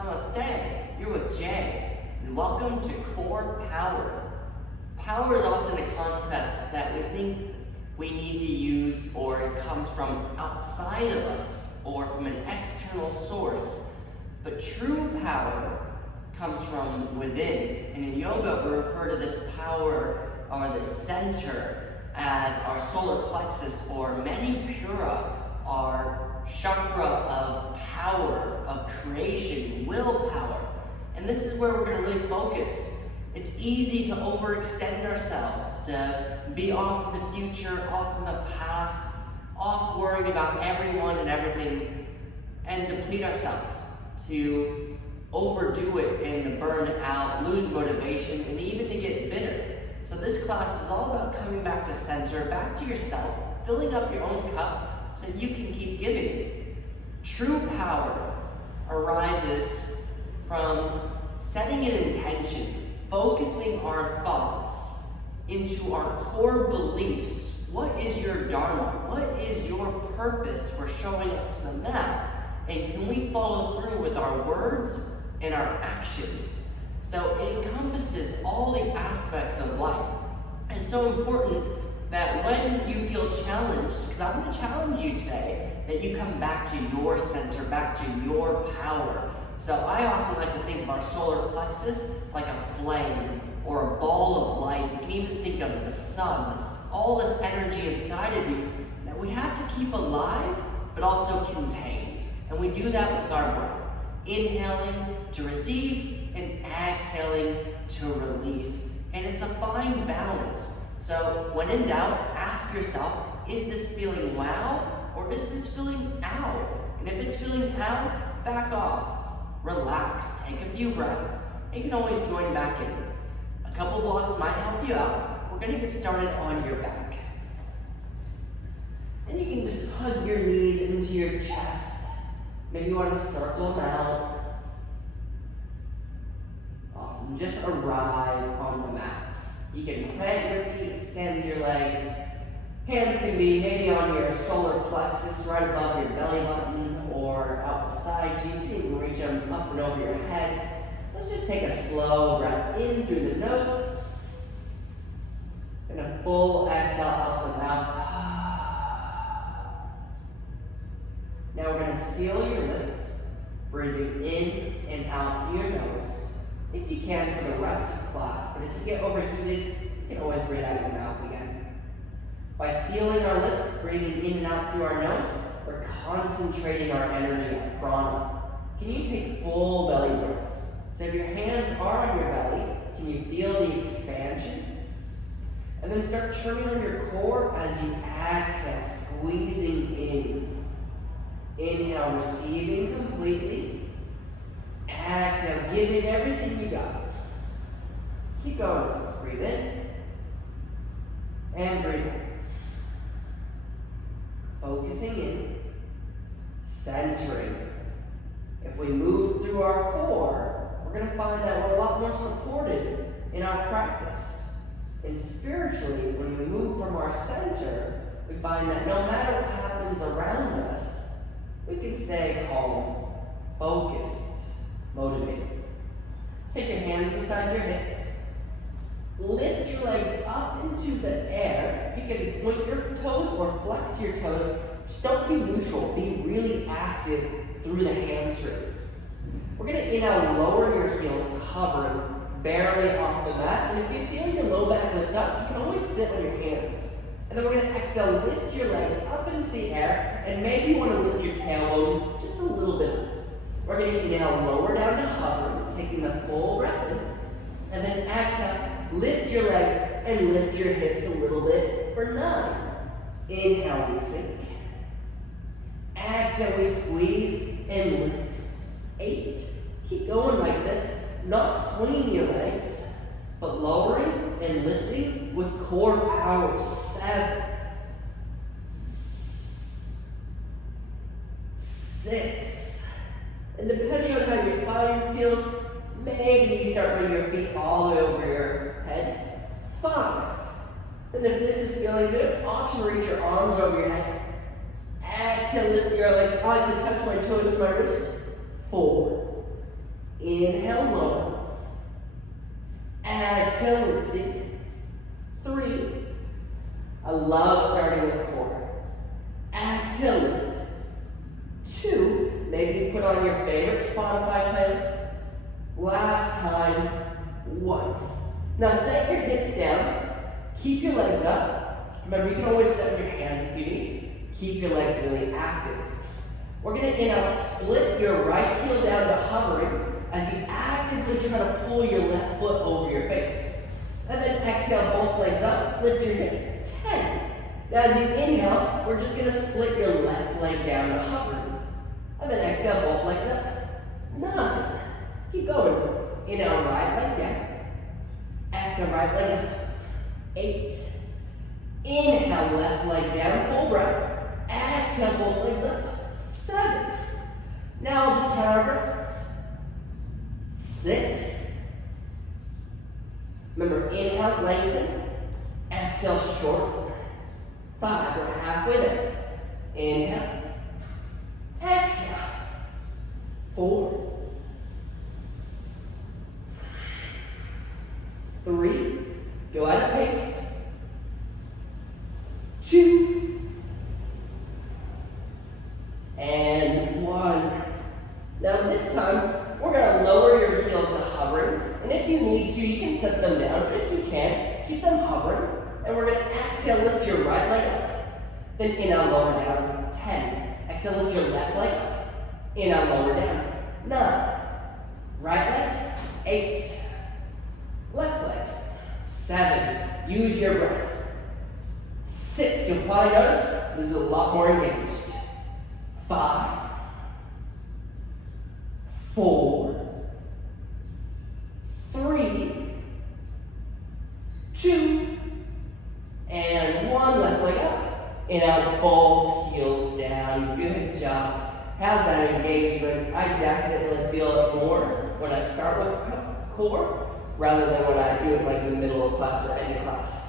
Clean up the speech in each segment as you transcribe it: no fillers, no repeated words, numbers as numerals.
Namaste, you're with Jay, and welcome to Core Power. Power is often a concept that we think we need to use, or it comes from outside of us or from an external source. But true power comes from within. And in yoga, we refer to this power or this center as our solar plexus, or Manipura, our chakra of power, of creation, willpower. And this is where we're going to really focus. It's easy to overextend ourselves, to be off in the future, off in the past, off worrying about everyone and everything, and deplete ourselves, to overdo it and to burn out, lose motivation, and even to get bitter. So this class is all about coming back to center, back to yourself, filling up your own cup so you can keep giving. True power arises from setting an intention, focusing our thoughts into our core beliefs. What is your dharma? What is your purpose for showing up to the mat? And can we follow through with our words and our actions? So it encompasses all the aspects of life. And so important that when you feel challenged, because I'm going to challenge you today, that you come back to your center, back to your power. So I often like to think of our solar plexus like a flame or a ball of light. You can even think of the sun, all this energy inside of you that we have to keep alive, but also contained. And we do that with our breath. Inhaling to receive and exhaling to release. And it's a fine balance. So when in doubt, ask yourself, is this feeling wow or is this feeling ow? And if it's feeling ow, back off. Relax, take a few breaths. You can always join back in. A couple blocks might help you out. We're gonna get started on your back. And you can just hug your knees into your chest. Maybe you want to circle them out. Awesome, just arrive on the mat. You can plant your feet, extend your legs. Hands can be maybe on your solar plexus, right above your belly button, or out beside you. You can even reach them up and over your head. Let's just take a slow breath in through the nose, and a full exhale out the mouth. Now we're going to seal your lips, breathing in and out through your nose. If you can for the rest of the class, but if you get overheated, you can always breathe out your mouth again. By sealing our lips, breathing in and out through our nose, we're concentrating our energy on prana. Can you take full belly breaths? So if your hands are on your belly, can you feel the expansion? And then start turning on your core as you exhale, squeezing in. Inhale, receiving completely. Exhale, give it everything you got. Keep going. Let's breathe in and breathe out. Focusing in, centering. If we move through our core, we're going to find that we're a lot more supported in our practice. And spiritually, when we move from our center, we find that no matter what happens around us, we can stay calm, focused, motivated. Take your hands beside your hips. Lift your legs up into the air. You can point your toes or flex your toes. Just don't be neutral. Be really active through the hamstrings. We're going to inhale, lower your heels to hover barely off the mat. And if you feel your low back lift up, you can always sit on your hands. And then we're going to exhale, lift your legs up into the air, and maybe you want to lift your tailbone just a little bit. We're going to inhale, lower down to hover, taking the full breath in. And then exhale, lift your legs and lift your hips a little bit for 9. Inhale, we sink. Exhale, we squeeze and lift. 8. Keep going like this, not swinging your legs, but lowering and lifting with core power. 7. 6. And depending on how your spine feels, maybe you start bringing your feet all the way over your head. 5. And if this is feeling good, option reach your arms over your head. Exhale, lift your legs. I like to touch my toes to my wrist. 4. Inhale, lower. Exhale, lifting. 3. I love starting with core. Exhale, lift. 2. Maybe put on your favorite Spotify playlist. Last time. 1. Now set your hips down. Keep your legs up. Remember, you can always set your hands if you need. Keep your legs really active. We're going to now split your right heel down to hovering as you actively try to pull your left foot over your face. And then exhale, both legs up, lift your hips. 10. Now as you inhale, we're just going to split your left leg down to hovering. And then exhale, both legs up. 9. Let's keep going. Inhale, right leg down. Exhale, right leg up. 8. Inhale, left leg down, full breath. Exhale, both legs up. 7. Now we'll just count our breaths. 6. Remember, inhale's lengthen. Exhale, short. 5. We're halfway there. Inhale. Exhale. 4. 3. Go at a pace. 2. And 1. Now this time, we're going to lower your heels to hovering. And if you need to, you can set them down. But if you can't, keep them hovering. And we're going to exhale, lift your right leg up. Then inhale, lower down. 10. Exhale, lift your left leg up. Inhale, lower down. 9. Right leg. 8. Left leg. 7. Use your breath. 6. You'll probably notice this is a lot more engaged. 5. 4. 3. 2. And 1. Left leg up. Inhale, both heels down. Good job. How's that engagement? I definitely feel it more when I start with core rather than when I do it like in the middle of class or end of class.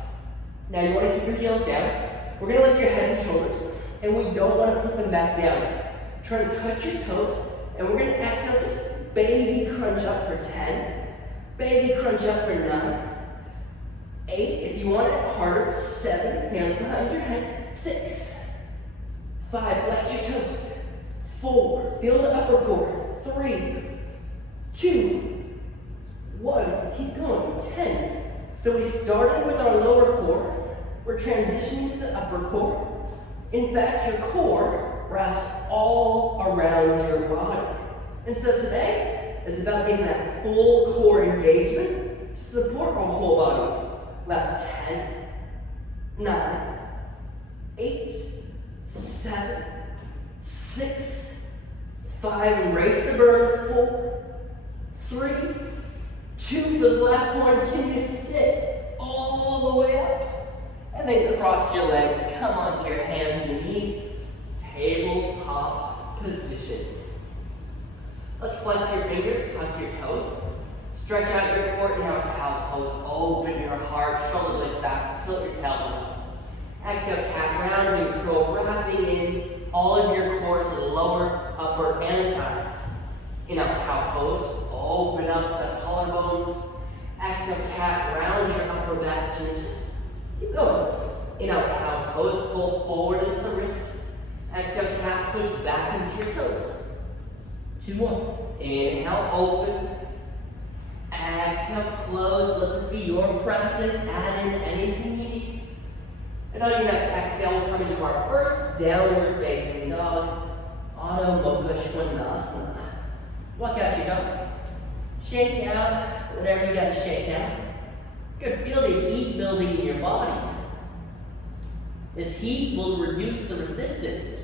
Now you want to keep your heels down. We're going to lift your head and shoulders, and we don't want to put them back down. Try to touch your toes, and we're going to exhale, just baby crunch up for 10. Baby crunch up for 9. 8, if you want it harder. 7, hands behind your head. 6. 5, flex your toes. 4, feel the upper core. 3, 2, 1, keep going. 10. So we started with our lower core. We're transitioning to the upper core. In fact, your core wraps all around your body. And so today is about getting that full core engagement to support our whole body. Last 10, 9, 8, 7, 6, 5, embrace the burn. 4, 3, 2, for the last one. Can you sit all the way up? And then cross your legs, come onto your hands and knees. Tabletop position. Let's flex your fingers, tuck your toes. Stretch out your core in our cow pose. Open your heart, shoulder blades back, tilt your tailbone up. Exhale, cat rounding curl, wrapping in all of your core, so the lower, upper, and sides. In our cow pose, open up the collarbones. Exhale, cat, round your upper back gingivitis. Keep going. In our cow pose, pull forward into the wrist. Exhale, cat, push back into your toes. 2 more. Inhale, open. Exhale, close. Let this be your practice. Add in anything you need. And on your next exhale, we'll come into our first downward facing dog. Adho Mukha Svanasana. Walk out your dog. Shake out whatever you got to shake out. Good. Feel the heat building in your body. This heat will reduce the resistance.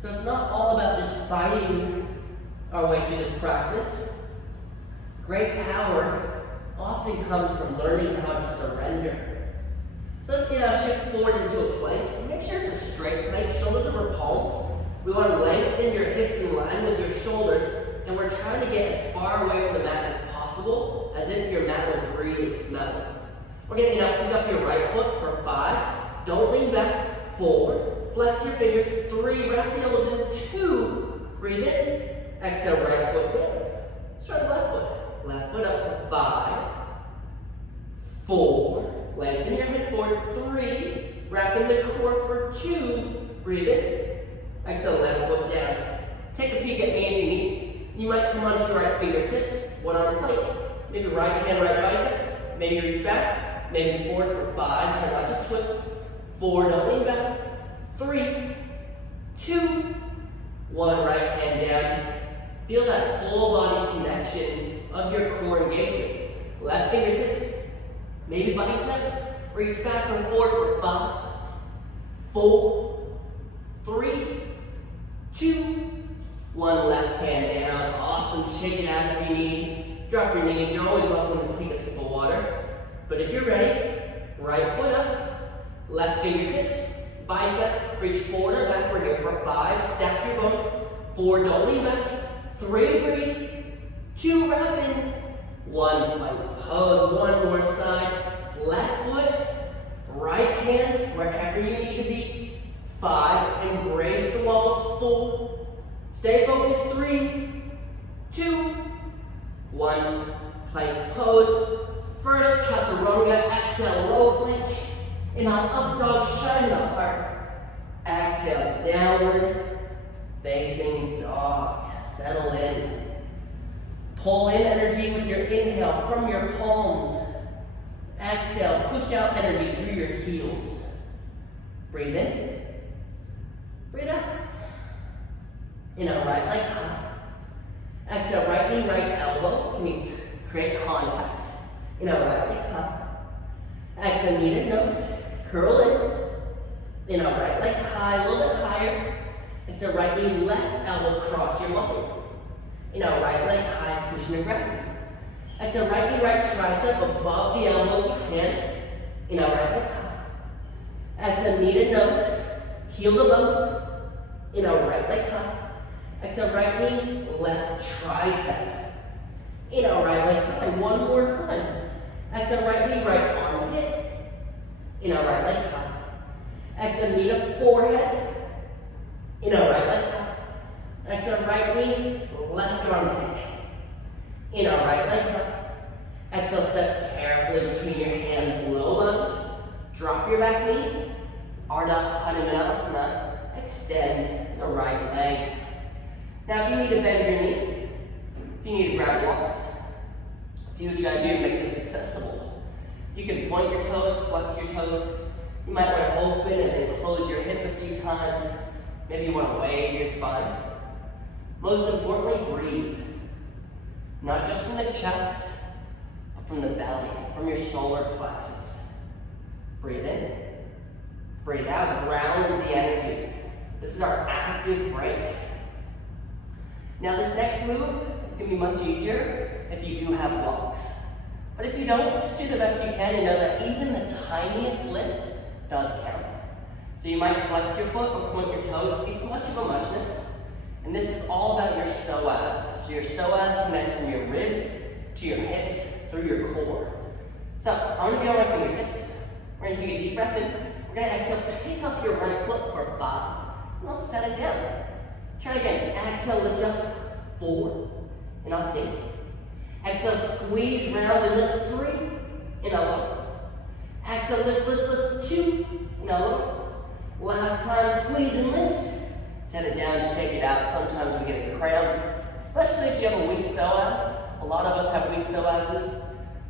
So it's not all about just fighting our way through this practice. Great power often comes from learning how to surrender. So let's shift forward into a plank. Make sure it's a straight plank, shoulders over palms. We want to lengthen your hips in line with your shoulders, and we're trying to get as far away from the mat as possible, as if your mat was really smelly. We're going to pick up your right foot for 5. Don't lean back. 4. Flex your fingers. 3. Wrap the elbows in. 2. Breathe in. Exhale, right foot down. Try the left foot. Left foot up to 5, 4, lengthen your hip forward, 3, wrap in the core for 2, breathe in. Exhale, left foot down. Take a peek at me if you need. You might come onto your right fingertips, one arm plank. Maybe right hand, right bicep. Maybe reach back, maybe forward for 5, try not to twist. 4, don't lean back. 3, 2, 1, right hand down. Feel that full body connection of your core engagement. Left fingertips, maybe bicep, reach back or forward for 5, 4, 3, 2, 1, left hand down. Awesome, shake it out if you need. Drop your knees, you're always welcome to take a sip of water. But if you're ready, right foot up, left fingertips, bicep, reach forward or back. We're here for 5, stack your bones. 4, don't lean back. 3, breathe. 2, wrap in. 1, plank pose. 1 more side. Left foot, right hand, wherever you need to be. 5, embrace the walls. 4, stay focused. 3, 2, 1, plank pose. First, chaturanga, exhale, low plank. Inhale, up dog, shine the heart. Exhale, downward, facing dog. Settle in. Pull in energy with your inhale from your palms. Exhale, push out energy through your heels. Breathe in. Breathe out. Inhale, right leg high. Exhale, right knee, right elbow. Can you create contact? Inhale, right leg high. Exhale, knee to nose. Curl in. Inhale, right leg high, a little bit higher. Exhale, right knee, left elbow, cross your line. Inhale, right leg high, pushing the ground. Exhale, right knee, right tricep above the elbow if you can. Inhale, right leg high. Exhale, knee to nose, heel to bum. Inhale, right leg high. Exhale, right knee, left tricep. Inhale, right leg high. One more time. Exhale, right knee, right armpit. Inhale, right leg high. Exhale, knee to forehead. Inhale, right leg high. Exhale, right knee, left armpit. Inhale, right leg high. Exhale, step carefully between your hands, low lunge. Drop your back knee. Ardha Hanumanasana. Extend the right leg. Now, if you need to bend your knee, if you need to grab blocks, do what you gotta do to make this accessible. You can point your toes, flex your toes. You might want to open and then close your hip a few times. Maybe you want to wave your spine. Most importantly, breathe. Not just from the chest, but from the belly, from your solar plexus. Breathe in. Breathe out. Ground the energy. This is our active break. Now this next move, it's going to be much easier if you do have blocks. But if you don't, just do the best you can and know that even the tiniest lift does count. So you might flex your foot or point your toes. It's much of a muchness. And this is all about your psoas. So your psoas connects from your ribs to your hips through your core. So I'm going to be on my fingertips. We're going to take a deep breath in. We're going to exhale, pick up your right foot for 5. And I'll set it down. Try it again. Exhale, lift up. 4. And I'll sink. Exhale, squeeze round and lift. 3. And I'll lower. Exhale, lift, lift, lift. 2. And I'll lower. Last time, squeeze and lift. Set it down, shake it out. Sometimes we get a cramp, especially if you have a weak psoas. A lot of us have weak psoases.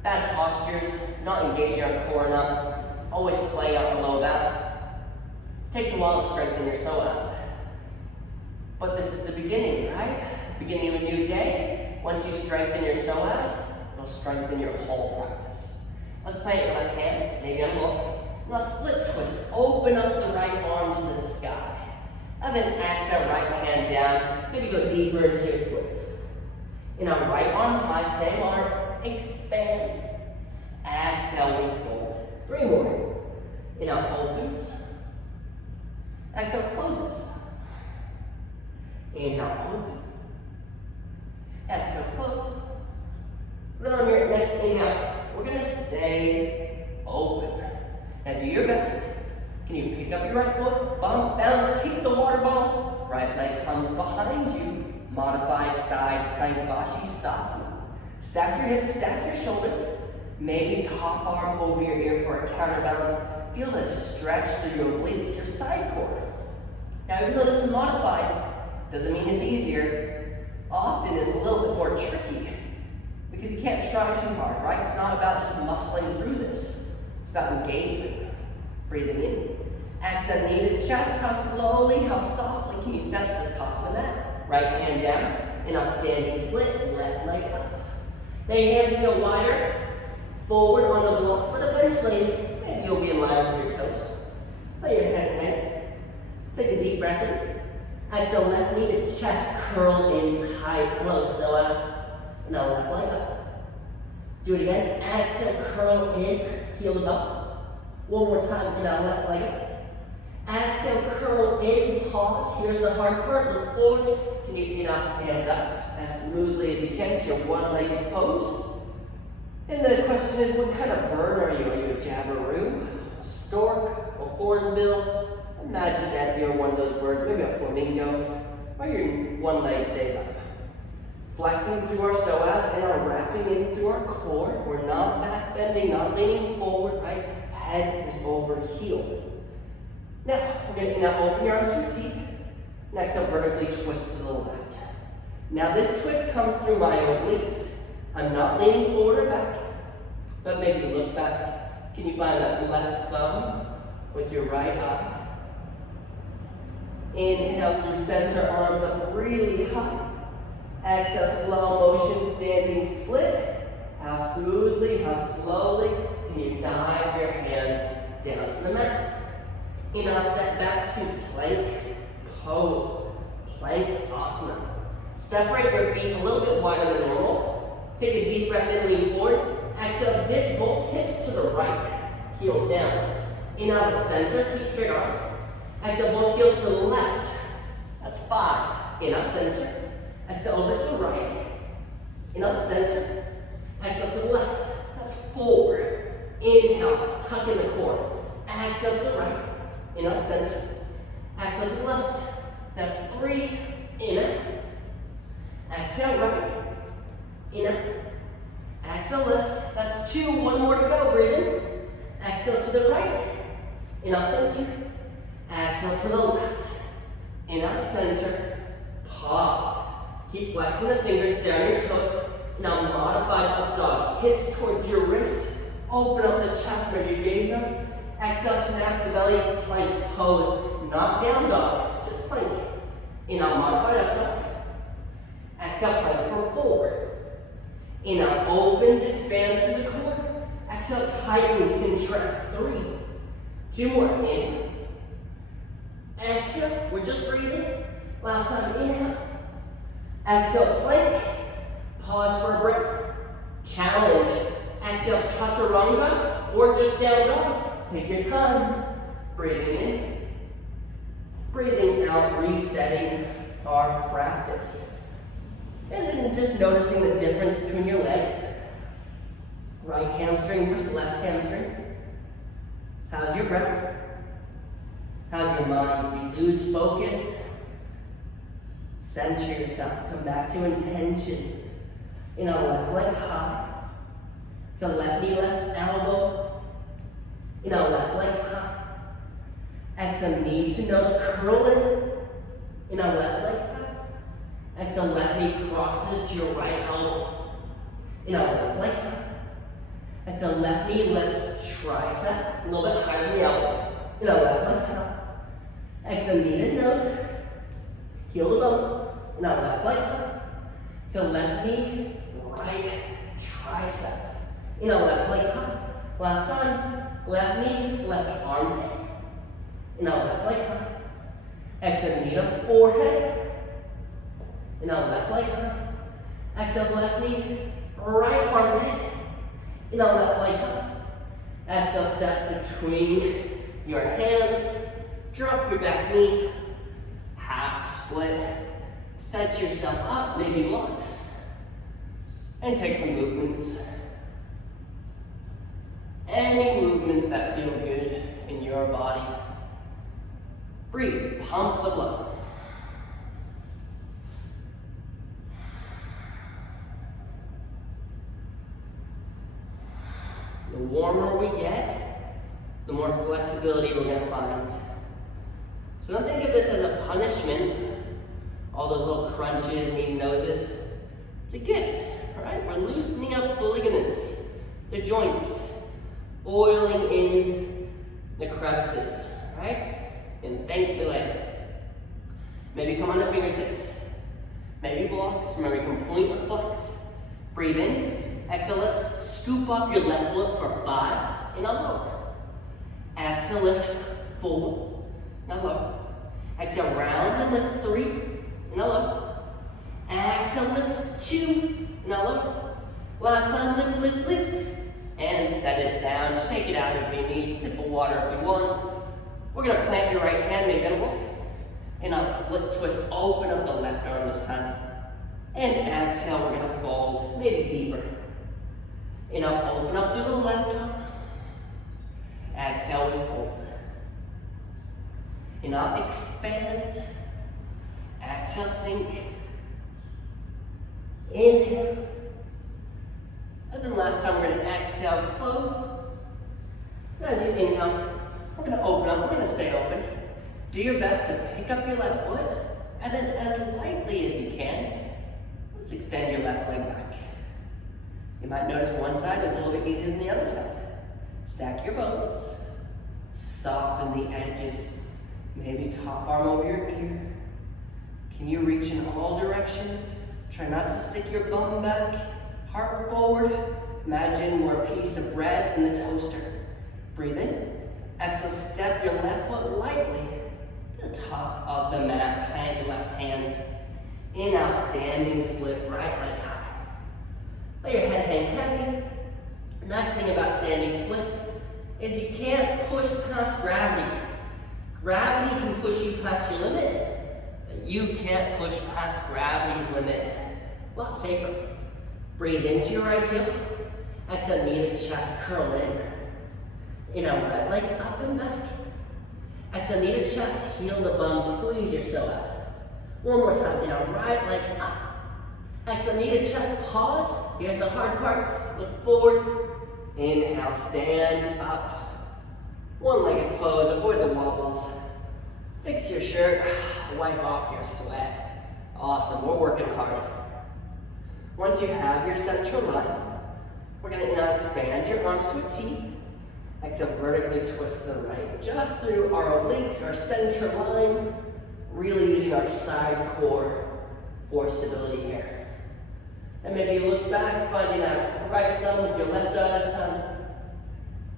Bad postures, not engaging our core enough, always swaying out the low back. It takes a while to strengthen your psoas. But this is the beginning, right? Beginning of a new day. Once you strengthen your psoas, it'll strengthen your whole practice. Let's plant your left hand, maybe on a block. Now split twist, open up the right arm to the sky. And then exhale, right hand down. Maybe go deeper into your splits. Inhale, right arm high, same arm, expand. Exhale, we fold. 3 more. Inhale, opens. Exhale, closes. Inhale, open. Exhale, close. Then on your next inhale, we're gonna stay open. Now do your best. Can you pick up your right foot, bounce, kick the water ball, right leg comes behind you, Modified side plank Vashisthasana. Stack your hips, stack your shoulders. Maybe top arm over your ear for a counterbalance. Feel the stretch through your obliques, your side core. Now, even though this is modified, doesn't mean it's easier. Often it's a little bit more tricky because you can't try too hard, right? It's not about just muscling through this. It's about engagement. Breathing in. Exhale, knee to chest. How slowly, how softly can you step to the top of the mat? Right hand down, in our standing split, left leg up. Now your hands can go wider, forward on the blocks, but eventually, maybe you'll be in line with your toes. Lay your head hang. Take a deep breath in. Exhale, left knee to chest, curl in tight. Hello, psoas. Now left leg up. Do it again. Exhale, curl in, heel to bum. One more time, and now left leg up. Exhale, curl in, pause. Here's the hard part. Look forward. Can you now stand up as smoothly as you can to your one-legged pose? And the question is, what kind of bird are you? Are you a jabberoo, a stork, a hornbill? Imagine that you're one of those birds, maybe a flamingo, or your one leg stays up. Flexing through our psoas and our wrapping in through our core. We're not back bending, not leaning forward, right? Head is over heel. Now, we're going to now open your arms to your teeth. Next up, vertically twist to the left. Now this twist comes through my obliques. I'm not leaning forward or back, but maybe look back. Can you find that left thumb with your right eye? Inhale through center, arms up really high. Exhale, slow motion, standing split. How smoothly, how slowly can you dive your hands down to the mat? Now step back to plank pose, plank asana. Separate your feet a little bit wider than normal. Take a deep breath in, lean forward. Exhale, dip both hips to the right, heels down. In out of center, keep straight arms. Exhale, both heels to the left. That's 5. In out center. Exhale, over to the right. In out center. Exhale to the left. That's 4. Inhale, tuck in the core. Exhale to the right. In out center. Exhale to the left. That's 3. In out. Exhale right. In out. Exhale left. That's 2. One more to go. Breathe in. Exhale to the right. In out center. Exhale to the left. In out center. Pause. Keep flexing the fingers down your toes. Now modified up dog. Hips towards your wrist. Open up the chest, bring your gaze up. Exhale, snap the belly, plank pose. Not down dog, just plank. Inhale, modified up dog. Exhale, plank for 4. Inhale, opens, expands through the core. Exhale, tightens, contracts. 3. 2 more, inhale. Exhale, we're just breathing. Last time, inhale. Exhale, plank. Pause for a breath. Challenge. Exhale, chaturanga, or just down dog. Take your time. Breathing in. Breathing out, resetting our practice. And then just noticing the difference between your legs. Right hamstring versus left hamstring. How's your breath? How's your mind? Did you lose focus? Center yourself. Come back to intention. Left leg high. So left knee, left elbow. Left leg high. Exhale, knee to nose, curl in. Left leg high. Exhale, left knee crosses to your right elbow. Left leg high. Exhale, left knee, left tricep, a little bit higher than the elbow. Left leg high. Exhale, knee to nose, heel to bone. Left leg high. So left knee, right tricep. Left leg high. Last time, left knee, left armpit. Left leg high. Exhale, knee to forehead. Left leg high. Exhale, left knee, right armpit. Left leg high. Exhale, step between your hands. Drop your back knee. Half split. Set yourself up, maybe blocks. And take some movements. Any movements that feel good in your body. Breathe, pump the blood. The warmer we get, the more flexibility we're gonna find. So don't think of this as a punishment, all those little crunches, neat noses. It's a gift, right? We're loosening up the ligaments, the joints, oiling in the crevices, right? And thank me later. Maybe come on to fingertips. Maybe blocks. Remember, you can point with flex. Breathe in. Exhale, let's scoop up your left foot for 5. And now lower. Exhale, lift 4. Now lower. Exhale, round and lift 3. And now lower. Exhale, lift 2. Now lower. Last time, lift. And set it down. Shake it out if you need. Sip of water if you want. We're going to plant your right hand, maybe gonna walk. And I'll split twist, open up the left arm this time. And exhale, we're gonna fold, maybe deeper. And I'll open up through the left arm. Exhale, we fold. And I'll expand. Exhale, sink. Inhale. And then last time, we're gonna exhale, close. As you inhale, we're gonna open up, we're gonna stay open. Do your best to pick up your left foot, and then as lightly as you can, let's extend your left leg back. You might notice one side is a little bit easier than the other side. Stack your bones, soften the edges, maybe top arm over your ear. Can you reach in all directions? Try not to stick your bum back, heart forward. Imagine we're a piece of bread in the toaster. Breathe in, exhale, step your left foot lightly to the top of the mat, plant your left hand. Inhale, standing split, right leg high. Let your head hang heavy. Nice thing about standing splits is you can't push past gravity. Gravity can push you past your limit, but you can't push past gravity's limit. A lot safer. Breathe into your right heel. Exhale, knee to chest, curl in. Inhale, right leg up and back. Exhale, knee to chest, heel to bum, squeeze your psoas. One more time, inhale, right leg up. Exhale, knee to chest, pause. Here's the hard part, look forward. Inhale, stand up. One-legged pose, avoid the wobbles. Fix your shirt, wipe off your sweat. Awesome, we're working hard. Once you have your central line, we're gonna now expand your arms to a T. Exhale, vertically twist to the right, just through our obliques, our center line, really using our side core for stability here. And maybe look back, finding that right thumb with your left eye this time.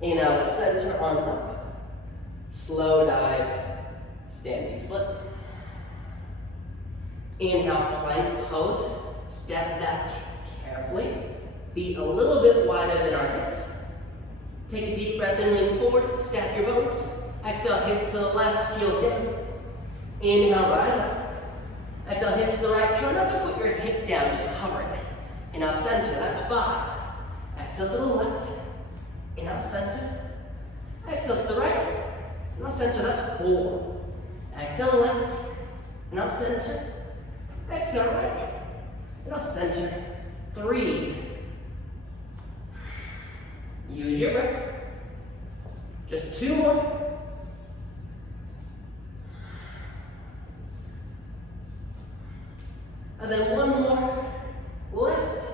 Inhale, the center, arms up. Slow dive, standing split. Inhale, plank pose. Step back carefully. Feet a little bit wider than our hips. Take a deep breath and lean forward. Stack your bones. Exhale, hips to the left, heels down. Inhale, rise up. Exhale, hips to the right. Try not to put your hip down, just hover it. Inhale, center, that's 5. Exhale to the left. Inhale, center. Exhale to the right. Inhale, center, that's 4. Exhale, left. Inhale, center. Exhale, right. Inhale, center. 3. Use your breath. Just 2 more. And then 1 more. Left,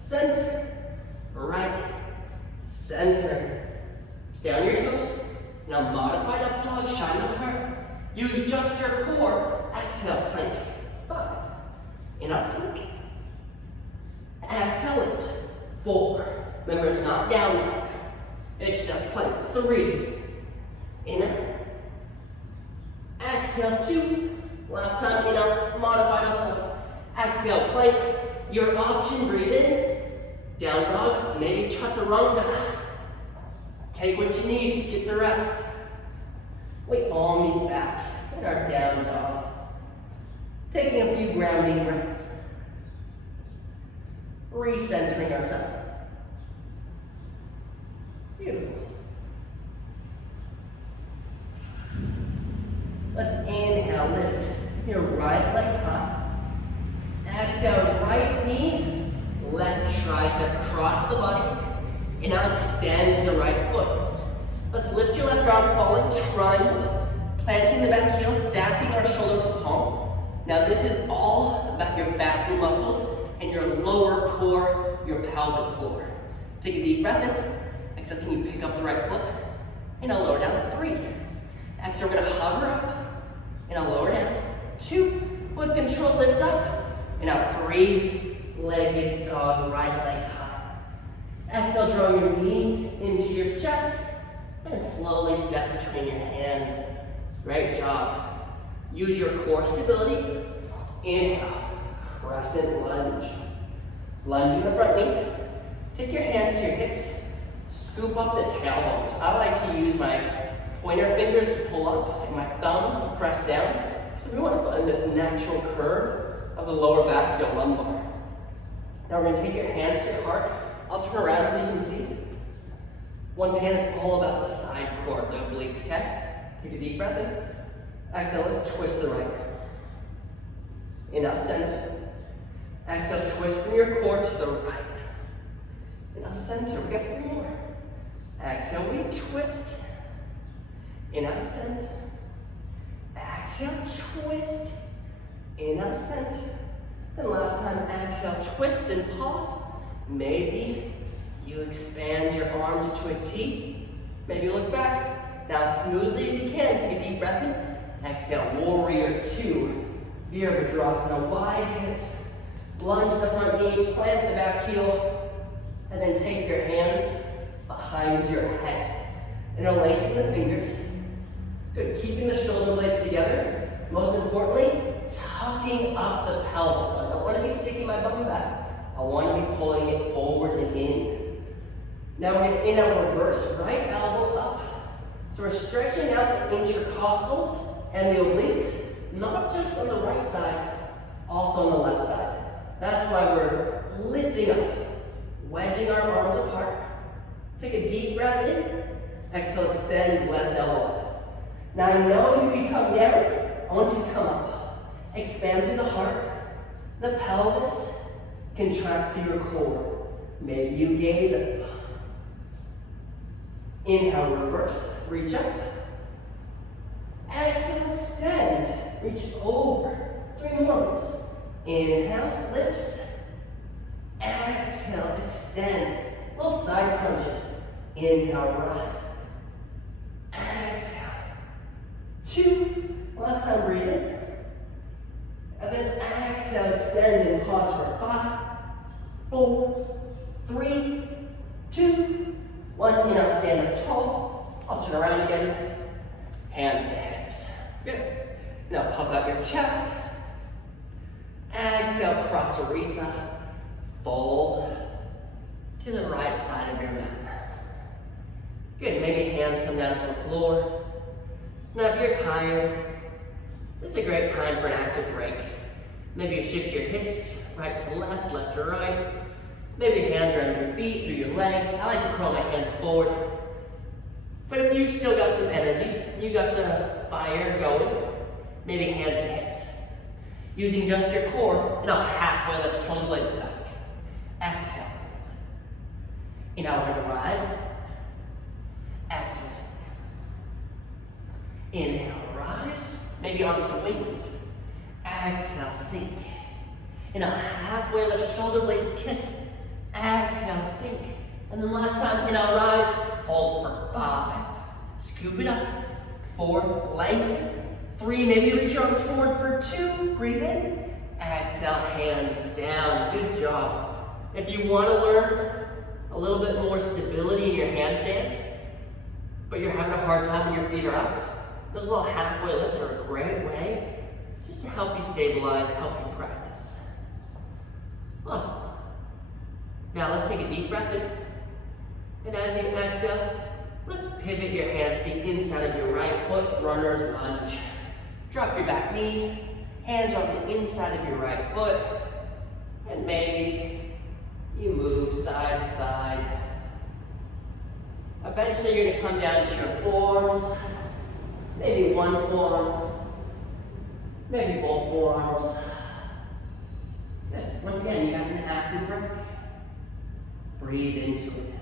center, right, center. Stay on your toes. Now modified up dog, shine the heart. Use just your core. Exhale, plank. 5. Inhale, sink. Exhale, lift. 4. Remember, it's not down dog. It's just plank. 3. Inhale. Exhale, 2. Last time, inhale, modified up dog. Exhale, plank. Your option, breathe in. Down dog, maybe chaturanga. Take what you need, skip the rest. We all meet back in our down dog. Taking a few grounding breaths. Recentering ourselves. Beautiful. Let's inhale, lift your right leg high. Exhale, right knee, left tricep across the body. And now extend the right foot. Let's lift your left arm, falling triangle, planting the back heel, stacking our shoulder with the palm. Now this is all about your back muscles and your lower core, your pelvic floor. Take a deep breath in. Exhale, can you pick up the right foot? And I'll lower down to 3. Exhale, we're gonna hover up. And I'll lower down. 2, with control, lift up. And now 3-legged dog, right leg high. Exhale, draw your knee into your chest. And slowly step between your hands. Great job. Use your core stability. Inhale, crescent lunge. Lunge in the front knee. Take your hands to your hips. Scoop up the tailbones. I like to use my pointer fingers to pull up and my thumbs to press down. So we want to find this natural curve of the lower back, your lumbar. Now we're going to take your hands to your heart. I'll turn around so you can see. Once again, it's all about the side core, the obliques, okay? Take a deep breath in. Exhale, let's twist the right. Inhale, center. Exhale, twist from your core to the right. Inhale, center. We got 3 more. Exhale, we twist. Inhale, center. Exhale, twist. Inhale, center. Then last time, exhale, twist and pause. Maybe you expand your arms to a T. Maybe you look back. Now, smoothly as you can, take a deep breath in. Exhale, warrior 2. Virabhadrasana, wide hips. Lunge the front knee, plant the back heel, and then take your hands behind your head. Interlacing the fingers. Good, keeping the shoulder blades together. Most importantly, tucking up the pelvis. I don't want to be sticking my bum back. I want to be pulling it forward and in. Now we're going to in our reverse, right elbow up. So we're stretching out the intercostals and the obliques, not just on the right side, also on the left side. That's why we're lifting up, wedging our arms apart. Take a deep breath in. Exhale, extend left elbow up. Now I know you can come down. I want you to come up. Expand through the heart, the pelvis, contract through your core. Maybe you gaze up. Inhale, reverse, reach up. Exhale, extend, reach over. 3 more of this. Inhale, lifts. Exhale, extends. Little side crunches. Inhale, rise. Exhale. 2. Last time, breathe in. And then exhale, extend and pause for 5, 4, 3, 2, 1. Inhale, stand up tall. I'll turn around again. Hands to hips. Good. Now puff out your chest. Exhale, prasarita. Fold to the right side of your mat. Good. Maybe hands come down to the floor. Now, if you're tired, this is a great time for an active break. Maybe you shift your hips right to left, left to right. Maybe your hands are under your feet, through your legs. I like to curl my hands forward. But if you still got some energy, you got the fire going, maybe hands to hips. Using just your core, now halfway lift shoulder blades back. Exhale. Inhale, we're gonna rise. Exhale. Inhale, rise. Maybe arms to wings. Exhale, sink. Inhale, halfway lift, shoulder blades kiss. Exhale, sink. And then last time, inhale, rise. Hold for 5. Scoop it up. 4, lengthen. 3, maybe you reach your arms forward for 2. Breathe in. Exhale, hands down. Good job. If you want to learn a little bit more stability in your handstands, but you're having a hard time when your feet are up, those little halfway lifts are a great way just to help you stabilize, help you practice. Awesome. Now let's take a deep breath in. And as you exhale, let's pivot your hands to the inside of your right foot, runner's lunge. Drop your back knee, hands on the inside of your right foot, and maybe you move side to side. Eventually you're gonna come down to your forearms, maybe one forearm, maybe both forearms. Good. Once again, you got an active breath. Breathe into it.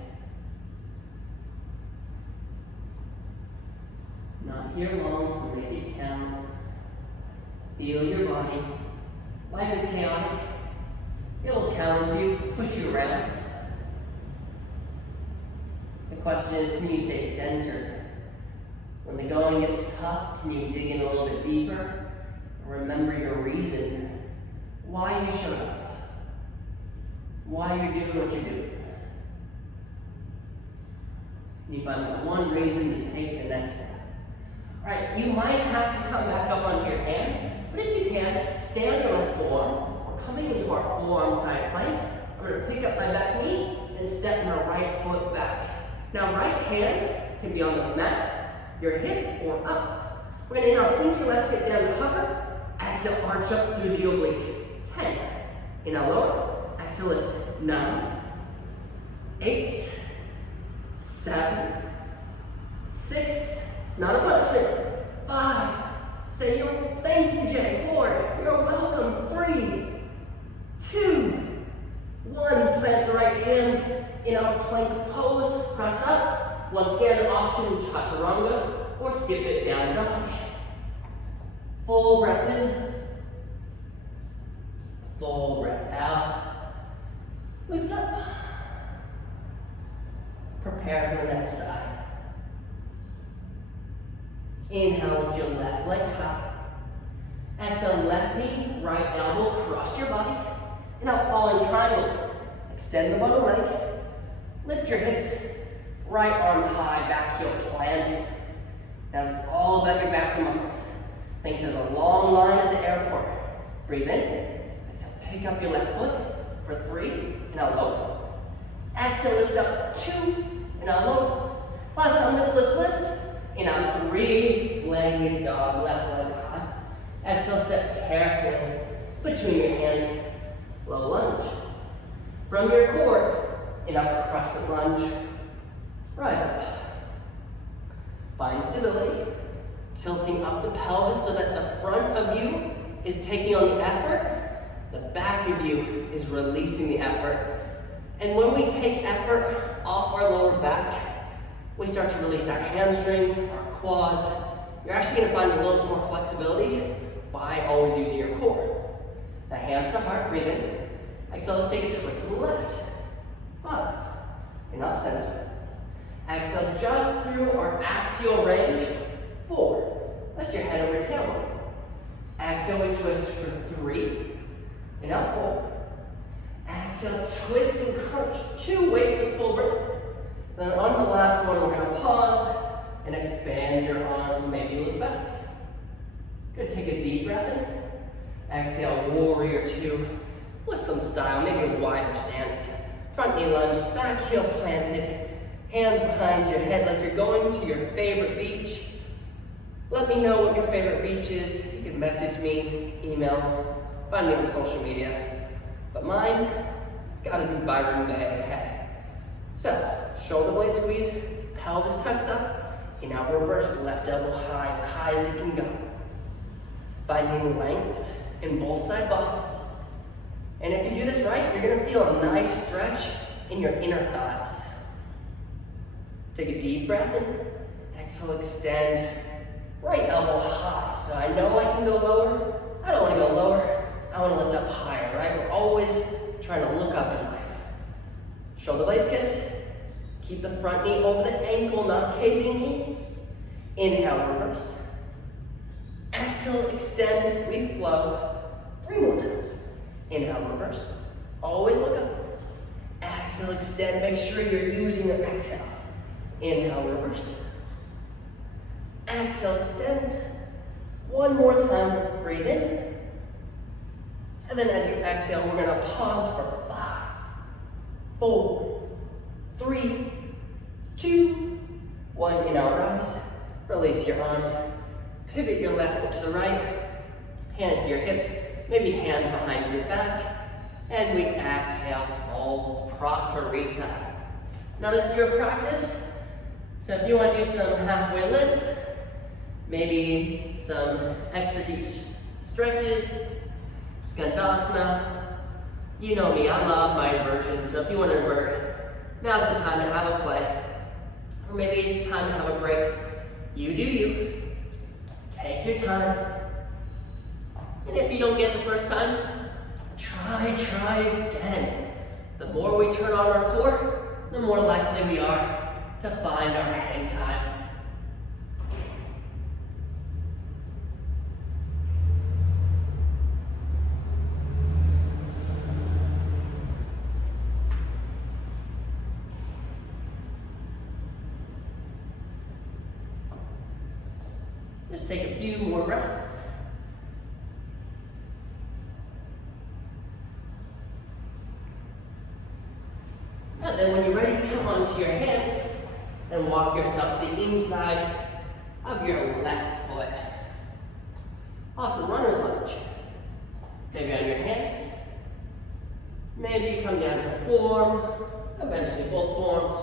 here long, so make it count. Feel your body. Life is chaotic. It will challenge you, push you around. The question is, can you stay centered? When the going gets tough, can you dig in a little bit deeper? Remember your reason. Why you showed up. Why you're doing what you're doing. And you find that one reason to take the next breath. Alright, you might have to come back up onto your hands, but if you can, stand on a forearm. We're coming into our forearm side plank. I'm going to pick up my back knee and step my right foot back. Now, right hand can be on the mat, your hip, or up. We're going to now sink your left hip down to hover. Exhale, arch up through the oblique. 10. Inhale, lower. Exhale, lift. 9, 8, 7, 6. It's not a punishment. 5. Say, thank you, Jay. 4. You're welcome. 3, 2, 1. Plant the right hand in a plank pose. Press up. Once again, option chaturanga or skip it down dog. Full breath in. Full breath out. Loosen up. Prepare for the next side. Inhale, lift your left leg high. Exhale, left knee, right elbow, cross your body. And now falling triangle. Extend the bottom leg. Lift your hips. Right arm high, back heel planted. Now this is all about your back muscles. Think there's a long line at the airport. Breathe in. Exhale, pick up your left foot for 3. And now low. Exhale, lift up 2. And now low. Last time, lift. And now 3. Legged dog, left leg high. Exhale, step carefully between your hands. Low lunge. From your core, and up crescent lunge. Rise up. Find stability. Tilting up the pelvis so that the front of you is taking on the effort. The back of you is releasing the effort. And when we take effort off our lower back, we start to release our hamstrings, our quads. You're actually going to find a little more flexibility by always using your core. Now hands to heart, breathe in. Exhale, let's take a twist to the left. 5. You're not center. Exhale just through our axial range. 4. Let your head over tailbone. Exhale, we twist for 3. And now 4. Exhale, twist and crunch. 2. Wait for the full breath. Then on the last one, we're going to pause and expand your arms. Maybe look back. Good. Take a deep breath in. Exhale, warrior 2 with some style. Maybe a wider stance. Front knee lunge, back heel planted. Hands behind your head like you're going to your favorite beach. Let me know what your favorite beach is. You can message me, email, find me on social media. But mine, it's gotta be Byron Bay. Hey. So, shoulder blade squeeze, pelvis tucks up, and now reverse left elbow high as it can go. Finding length in both side bodies. And if you do this right, you're gonna feel a nice stretch in your inner thighs. Take a deep breath in. Exhale, extend. Right elbow high. So I know I can go lower. I don't want to go lower. I want to lift up higher, right? We're always trying to look up in life. Shoulder blades kiss. Keep the front knee over the ankle, not caving in. Inhale, reverse. Exhale, extend. We flow. 3 more times. Inhale, reverse. Always look up. Exhale, extend. Make sure you're using your exhales. Inhale, reverse. Exhale, extend. 1 more time, breathe in. And then as you exhale, we're gonna pause for 5, 4, 3, 2, 1. Inhale, rise. Release your arms. Pivot your left foot to the right. Hands to your hips. Maybe hands behind your back. And we exhale, fold, Prasarita. Now this is your practice. So if you want to do some halfway lifts, maybe some extra deep stretches, Skandasana. You know me, I love my inversion. So if you want to invert, now's the time to have a play. Or maybe it's time to have a break. You do you. Take your time. And if you don't get it the first time, try again. The more we turn on our core, the more likely we are to find our hang time. Just take a few more breaths. And then when you're ready, come onto your hands and walk yourself to the inside of your left foot. Awesome, runner's lunge. Maybe on your hands. Maybe come down to form, eventually both forms.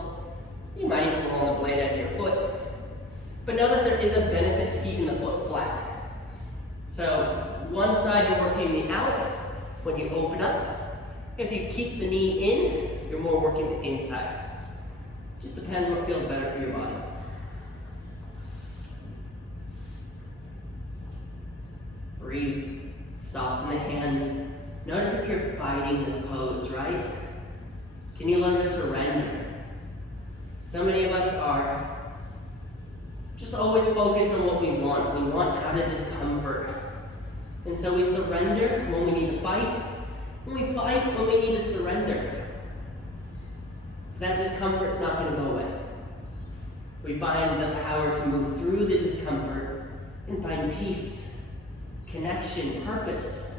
You might even roll on the blade edge of your foot. But know that there is a benefit to keeping the foot flat. So one side you're working the out when you open up. If you keep the knee in, you're more working the inside. Just depends what feels better for your body. Breathe, soften the hands. Notice if you're fighting this pose, right? Can you learn to surrender? So many of us are just always focused on what we want. We want out of discomfort. And so we surrender when we need to fight. And we fight when we need to surrender. That discomfort's not going to go away. We find the power to move through the discomfort and find peace, connection, purpose.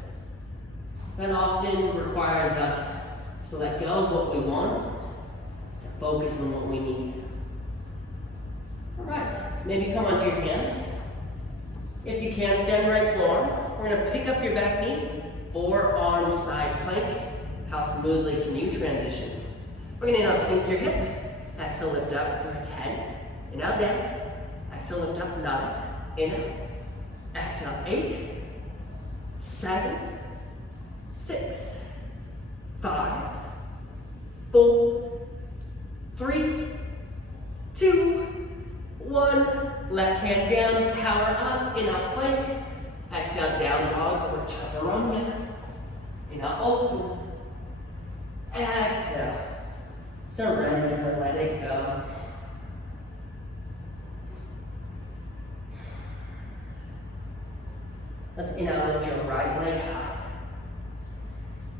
That often requires us to let go of what we want, to focus on what we need. All right, maybe come onto your hands. If you can, stand right form. We're gonna pick up your back knee, forearm side plank. How smoothly can you transition? We're gonna now sink your hip. Exhale, lift up for 10. And out down. Exhale, lift up, 9. In. Exhale, 8. 7. 6. 5. 4. 3. 2. 1. Left hand down, power up, in a plank. Exhale, down dog or chaturanga. In a open. Exhale. Surrender, let it go. Let's inhale, lift your right leg high.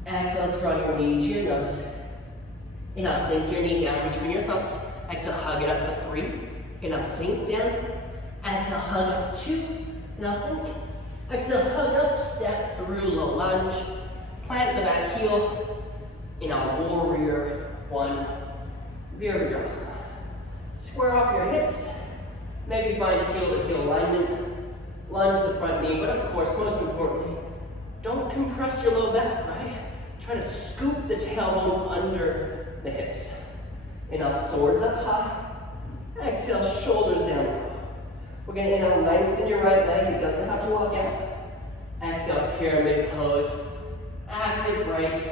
Exhale, let's draw your knee to your nose. Inhale, sink your knee down between your thumbs. Exhale, hug it up to 3. Inhale, sink down. Exhale, hug up 2. Inhale, sink. Exhale, hug up, step through, low lunge. Plant the back heel. Inhale, warrior 1. Virabhadrasana. Square off your hips. Maybe find heel-to-heel alignment. Lunge the front knee, but of course, most importantly, don't compress your low back, right? Try to scoop the tailbone under the hips. Inhale, swords up high. Exhale, shoulders down. We're gonna inhale, lengthen your right leg. It doesn't have to walk out. Exhale, pyramid pose. Active break.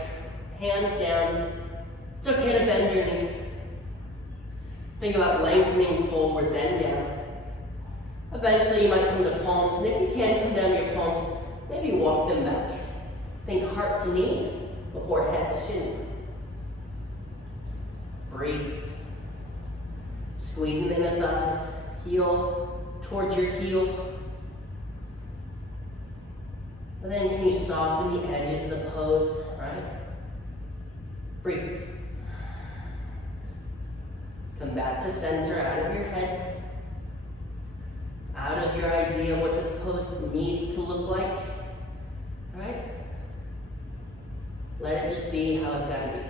Hands down. It's okay to bend your knee. Think about lengthening forward, then down. Eventually you might come to palms, and if you can, come down to your palms. Maybe walk them back. Think heart to knee before head to shin. Breathe. Squeezing the inner thighs, heel towards your heel. And then can you soften the edges of the pose, right? Breathe. Come back to center, out of your head. Out of your idea of what this pose needs to look like, right? Let it just be how it's gotta be.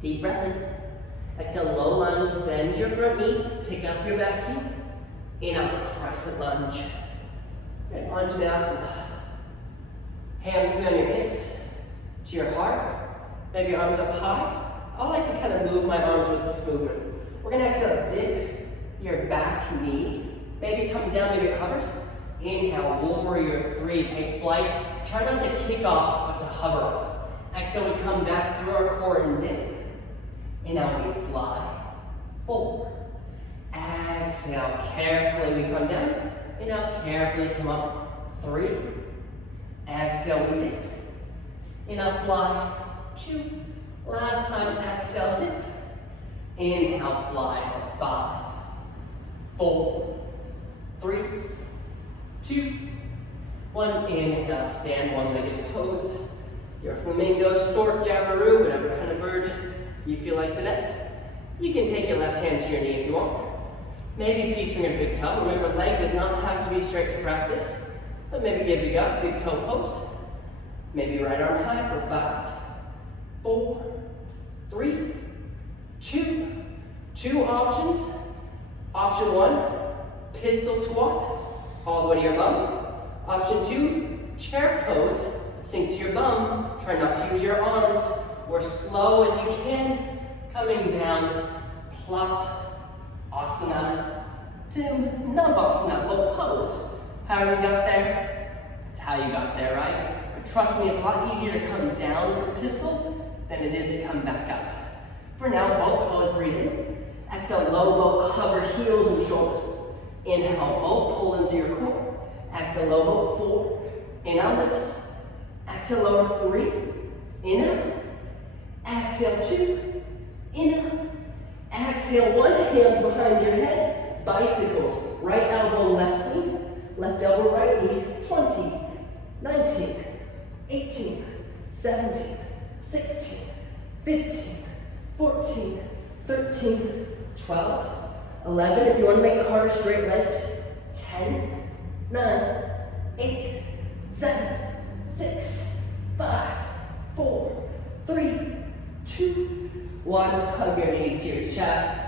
Deep breath in. Exhale, low lunge, bend your front knee, pick up your back heel. Inhale, crescent lunge. Good, lunge now. Hands can be on your hips, to your heart. Maybe your arms up high. I like to kind of move my arms with this movement. We're gonna exhale, dip your back knee. Maybe it comes down, maybe it hovers. Inhale, warrior 3, take flight. Try not to kick off, but to hover off. Exhale, we come back through our core and dip. Inhale, we fly. 4. Exhale, carefully we come down. Inhale, carefully come up. 3. Exhale, we dip. Inhale, fly. 2. Last time, exhale, dip. Inhale, fly for 5, 4, 3, 2, 1. Inhale, stand one-legged pose. Your flamingo, stork, jabberoo, whatever kind of bird you feel like today. You can take your left hand to your knee if you want. Maybe peace finger to big toe. Remember, leg does not have to be straight to practice, but maybe give you got big toe pose. Maybe right arm high for 5, 4, 3, 2. 2 options. Option 1, pistol squat, all the way to your bum. Option 2, chair pose, sink to your bum. Try not to use your arms, or slow as you can, coming down, plop, asana, to navasana, low pose. How you got there? It's how you got there, right? But trust me, it's a lot easier to come down from pistol than it is to come back up. For now, boat pose, breathe in. Exhale, low boat, hover heels and shoulders. Inhale, boat, pull into your core. Exhale, low boat, 4. Inhale, lifts. Exhale, lower 3. Inhale. Exhale, 2. Inhale. Exhale, 1. Hands behind your head. Bicycles. Right elbow, left knee. Left elbow, right knee. 20, 19, 18, 17, 16, 15, 14, 13, 12, 11. If you want to make it harder, straight legs. 10, 9, 8, 7, 6, 5, 4, 3, 2, 1. Hug your knees to your chest.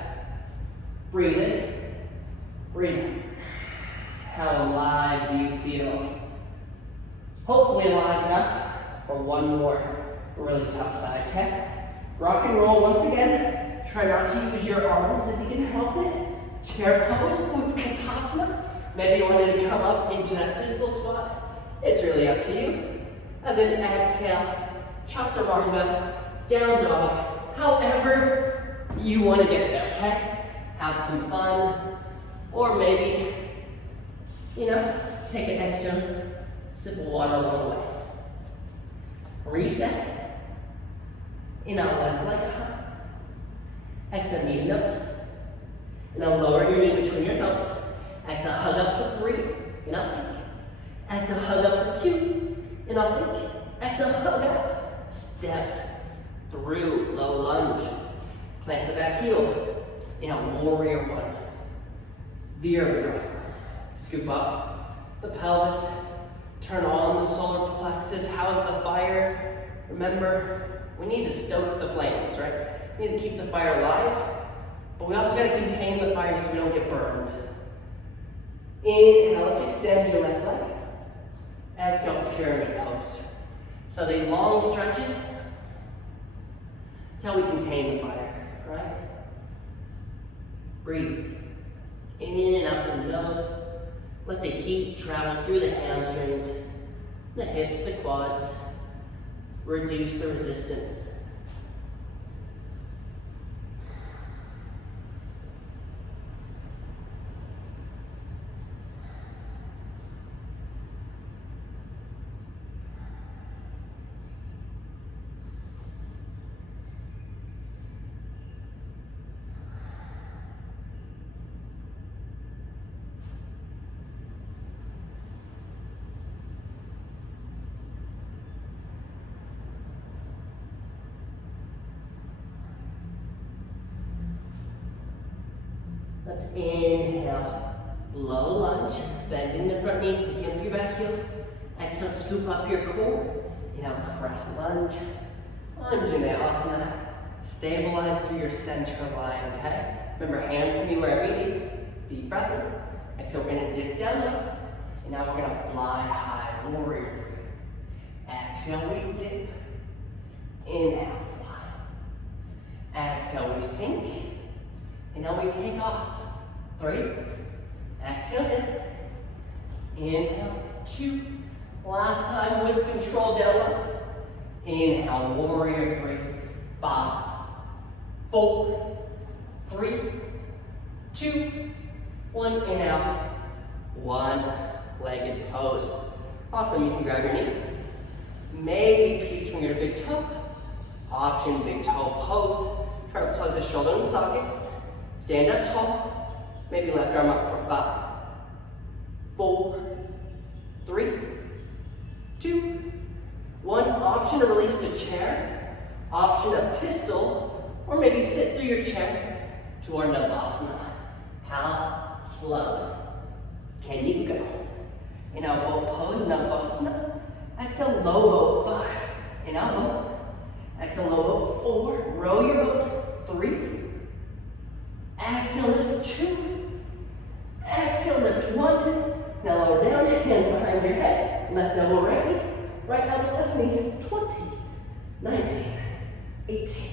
Breathe in. Breathe in. How alive do you feel? Hopefully alive enough for one more really tough side, okay? Rock and roll once again. Try not to use your arms if you can help it. Chair pose, Utkatasana. Maybe you wanted to come up into that pistol squat. It's really up to you. And then exhale, chaturanga, down dog. However you want to get there, okay? Have some fun. Or maybe, take an extra sip of water along the way. Reset. Inhale, left leg high. Exhale, knee to nose. Now lower your knee between your thumbs. Exhale, hug up for 3. Inhale, sink. Exhale, hug up for 2. Inhale, sink. Exhale, hug up. Step through, low lunge. Plant the back heel. Inhale, warrior 1. Virabhadrasana. Scoop up the pelvis. Turn on the solar plexus. House the fire. Remember, we need to stoke the flames, right? We need to keep the fire alive, but we also got to contain the fire so we don't get burned. Inhale, let's extend your left leg. Exhale, pyramid pose. So these long stretches, that's how we contain the fire, right? Breathe. In and out the nose. Let the heat travel through the hamstrings, the hips, the quads. Reduce the resistance. Let's inhale, low lunge, bending the front knee, picking up your back heel. Exhale, scoop up your core. Inhale, crest lunge. Anjaneyasana. Stabilize through your center line, okay? Remember, hands can be wherever you need. Deep breath in. Exhale, we're gonna dip down low. And now we're gonna fly high, warrior 3. Exhale, we dip. Inhale, fly. Exhale, we sink. And now we take off. 3. Exhale, dip. Inhale, 2. Last time with control, down low. Inhale, warrior 3. 5, 4, 3, 2, 1. Inhale. one-legged pose. Awesome, you can grab your knee. Maybe piece finger to big toe. Option big toe pose. Try to plug the shoulder in the socket. Stand up tall. Maybe left arm up for 5, 4, 3, 2, 1. Option to release to chair. Option a pistol, or maybe sit through your chair to our Navasana. How slow can you go? In our boat pose, Navasana. Exhale, low boat 5. In our boat. Exhale, low boat 4. Row your boat 3. Exhale, lift 2. Exhale, lift 1. Now lower down, hands behind your head. Left elbow right knee. Right elbow left knee. 20, 19, 18,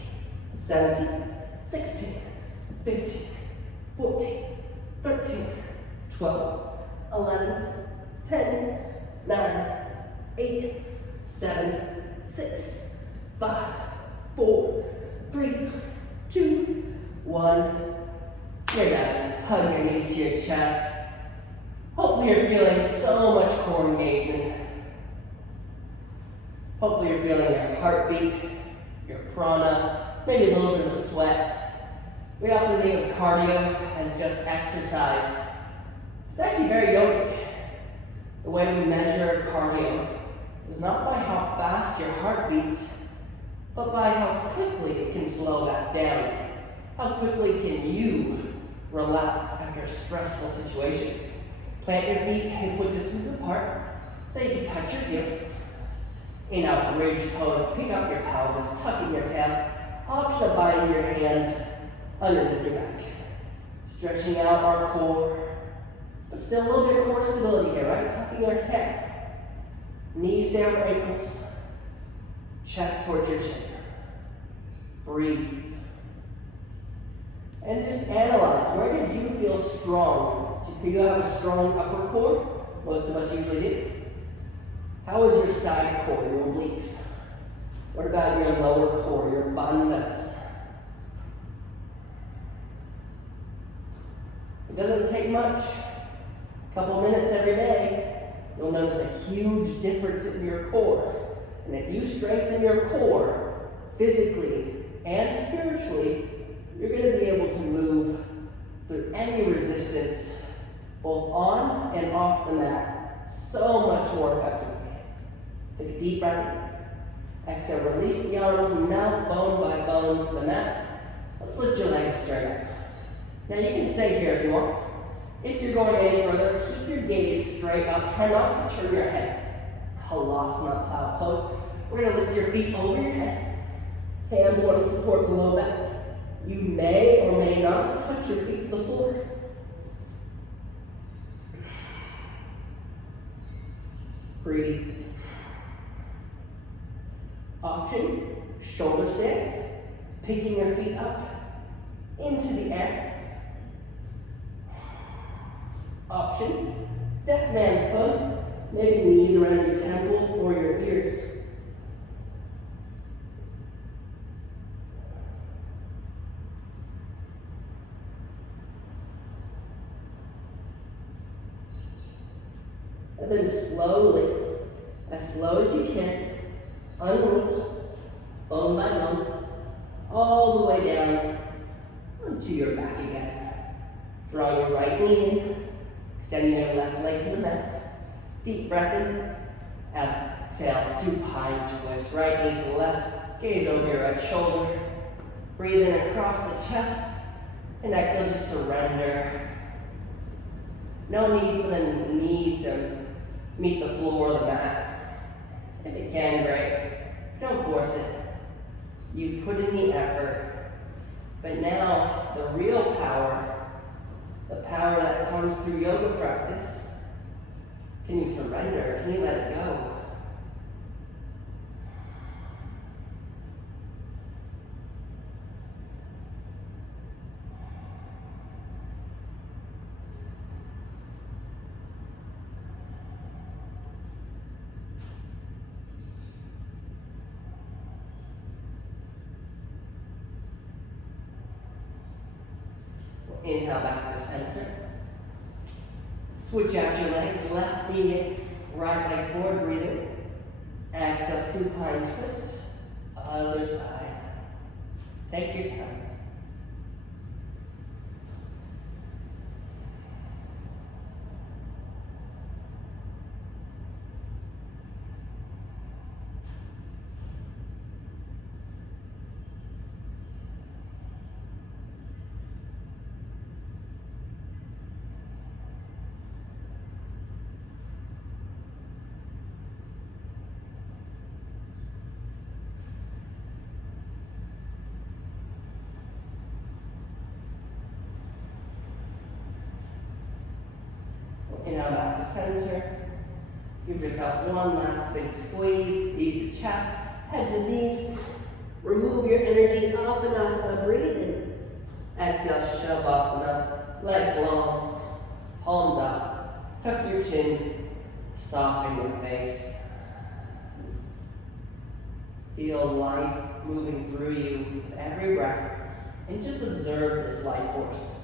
17, 16, 15, 14, 13, 12, 11, 10, 9, 8, 7, 6, 5, 4, 3, 2, 1. You're done. Hug your knees to your chest. Hopefully you're feeling so much core engagement. Hopefully you're feeling your heartbeat, your prana, maybe a little bit of a sweat. We often think of cardio as just exercise. It's actually very yogic. The way we measure cardio is not by how fast your heart beats, but by how quickly it can slow that down. How quickly can you relax after a stressful situation? Plant your feet hip-width distance apart so you can touch your hips. In our bridge pose, pick up your pelvis, tuck in your tail. Option of binding your hands underneath your back. Stretching out our core, but still a little bit of core stability here, right? Tucking our tail. Knees down, ankles. Chest towards your chin. Breathe. And just analyze, where did you feel strong? Do you have a strong upper core? Most of us usually do. How is your side core, your obliques? What about your lower core, your bandhas? It doesn't take much. A couple minutes every day, you'll notice a huge difference in your core. And if you strengthen your core, physically and spiritually, you're going to be able to move through any resistance, both on and off the mat, so much more effectively. Take a deep breath. Exhale, release the arms, melt bone by bone to the mat. Let's lift your legs straight up. Now you can stay here if you want. If you're going any further, keep your gaze straight up. Try not to turn your head. Halasana, plow pose. We're going to lift your feet over your head. Hands want to support the low back. You may or may not touch your feet to the floor. Breathe. Option, shoulder stands, picking your feet up into the air. Option, deaf man's pose, maybe knees around your temples or your ears. And then slowly, as slow as you can, unroll, bone by bone, all the way down onto your back again. Draw your right knee in, extending your left leg to the mat. Deep breath in. Exhale, supine twist. Right knee to the left, gaze over your right shoulder. Breathe in across the chest, and exhale, just surrender. No need for the knee to meet the floor of the mat. If it can, great. Don't force it. You put in the effort. But now, the real power, the power that comes through yoga practice, can you surrender? Can you let it go? Inhale back to center. Switch out your legs, left knee in, right leg forward, breathing. Exhale, supine twist. Other side. Take your time. Inhale back to center. Give yourself one last big squeeze. Ease the chest, head to knees. Remove your energy, Uppanasana, breathe in. Exhale, Shavasana, legs long, palms up. Tuck your chin, soften your face. Feel life moving through you with every breath, and just observe this life force.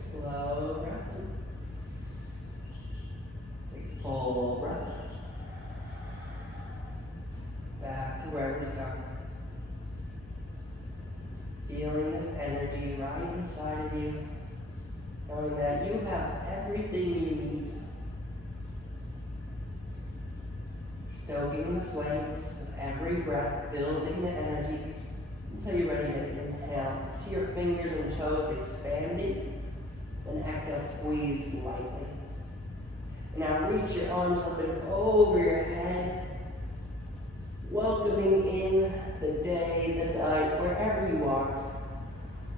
Slow breath in. Take full breath. where we start. Feeling this energy right inside of you, knowing that you have everything you need. Stoking the flames with every breath, building the energy until you're ready to inhale to your fingers and toes expanding. Then exhale, squeeze lightly. Now reach your arms up and over your head, welcoming in the day, the night, wherever you are.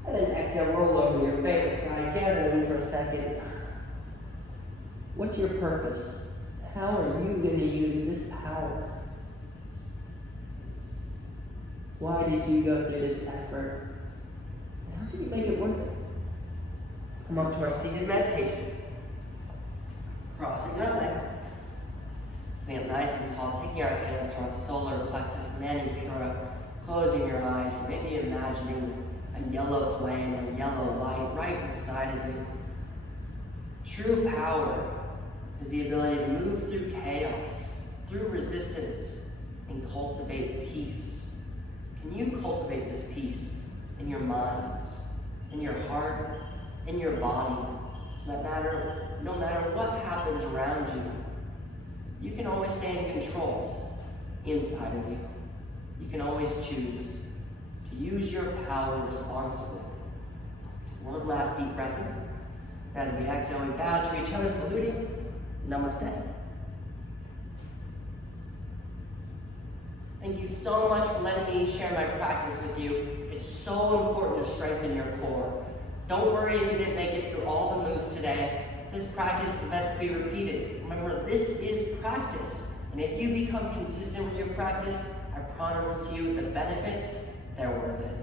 And then exhale, roll over to your favorite side, gather in for a second. What's your purpose? How are you going to use this power? Why did you go through this effort? How can you make it worth it? Come up to our seated meditation. Crossing our legs. Sitting up nice and tall, taking our hands to our solar plexus, manipura, closing your eyes, maybe imagining a yellow flame, a yellow light right inside of you. True power is the ability to move through chaos, through resistance, and cultivate peace. Can you cultivate this peace in your mind, in your heart, in your body, so that no matter what happens around you, you can always stay in control inside of you. You can always choose to use your power responsibly. One last deep breath in. As we exhale, we bow to each other, saluting. Namaste. Thank you so much for letting me share my practice with you. It's so important to strengthen your core. Don't worry if you didn't make it through all the moves today. This practice is meant to be repeated. Remember, this is practice. And if you become consistent with your practice, I promise you the benefits, they're worth it.